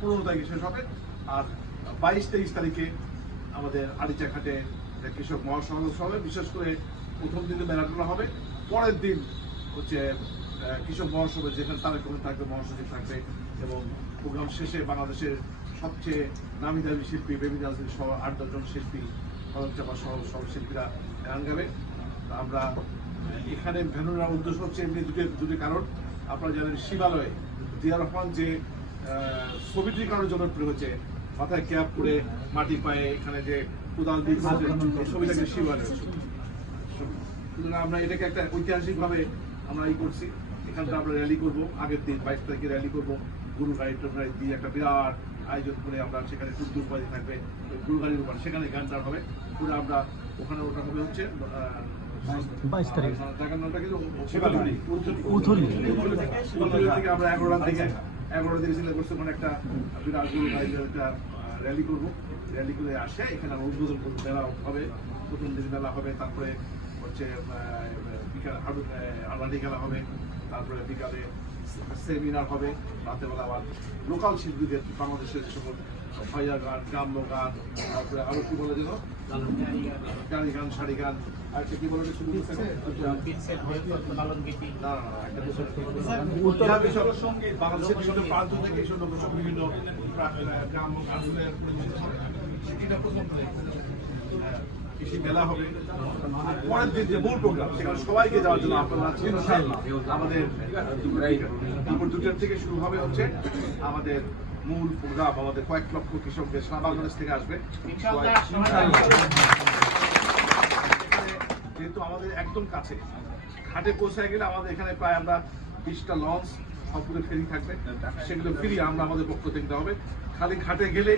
15 তারিখে শেষ হবে। আর 22-23 তারিখে আমাদের আরিচাঘাটে কৃষক মহাসমাবেশ হবে। বিশেষ করে প্রথম দিনে মেলাটোলা হবে, পরের দিন হচ্ছে কৃষক মহাসমাবেশ, যেখানে তারেক রহমান থাকবে, মহাসচিব থাকবে, এবং প্রোগ্রাম শেষে বাংলাদেশের সবচেয়ে নামি দামি শিল্পী বেবি নাজরীন সহ 8-10 জন শিল্পী, কলম চাপা সহ সব শিল্পীরা গান গাবে। আমরা এখানে ভেন্যু নেওয়ার উদ্দেশ্য হচ্ছে এমনি দুটি কারণ। আপনারা জানেন শিবালয়ে জিয়া রহমান যে ছবিটির কারণে জনপ্রিয় হচ্ছে, মাথায় ক্যাপ করে মাটি পায়ে এখানে যে কোদাল দিয়ে ছবিটাকে শিবালয়। আমরা এটাকে একটা ঐতিহাসিকভাবে আমরা করছি। এখানটা আমরা র্যালি করবো, আগের দিন 22 তারিখে র্যালি করবো, গরু গাড়ি টোগাড়ি দিয়ে একটা বিরাট আয়োজন করে আমরা সেখানে টুকটুক বাড়ি থাকবে, গরু গাড়ির উপর সেখানে গানটা হবে পুরো। আমরা ওখানে ওটা হবে হচ্ছে 22 তারিখ থেকে আমরা 11টা থেকে সিলেক্ট করছি, ওখানে একটা বিরাট গরু গাড়ি একটা র্যালি করবো। র্যালি করে আসে এখানে আমরা উদ্বোধন করবো, মেলা হবে, প্রথম দিন মেলা হবে, তারপরে হচ্ছে বিকাল আলাদি খেলা হবে, তারপরে বিকালে সেমিনার হবে, রাতেবেলা আবার লোকাল শিল্পীদের বাংলাদেশের যে সকল ভাইয়া গান, গ্রাম্য গান, তারপরে আরো কি বলে যেন গানি গান, শাড়ি গান, আর কি বলে বাংলাদেশের বিভিন্ন প্রান্ত থেকে বিভিন্ন গ্রাম্য গানের সেটা প্রথম কৃষি মেলা হবে। পরের দিন যে মূল প্রোগ্রাম, সেখানে সবাইকে যাওয়ার জন্য আপনারা আছেন। আমাদের দুপুর 2টা থেকে শুরু হবে হচ্ছে আমাদের মূল প্রোগ্রাম। আমাদের কয়েক লক্ষ কৃষকদের সারা বাংলাদেশ থেকে আসবে। যেহেতু আমাদের একদম কাছে, ঘাটে পৌঁছায় গেলে আমাদের এখানে প্রায় আমরা 20টা লঞ্চ, সবগুলো ফেরি থাকবে, সেগুলো ফ্রি আমরা আমাদের পক্ষ থেকে দেওয়া হবে। খালি ঘাটে গেলে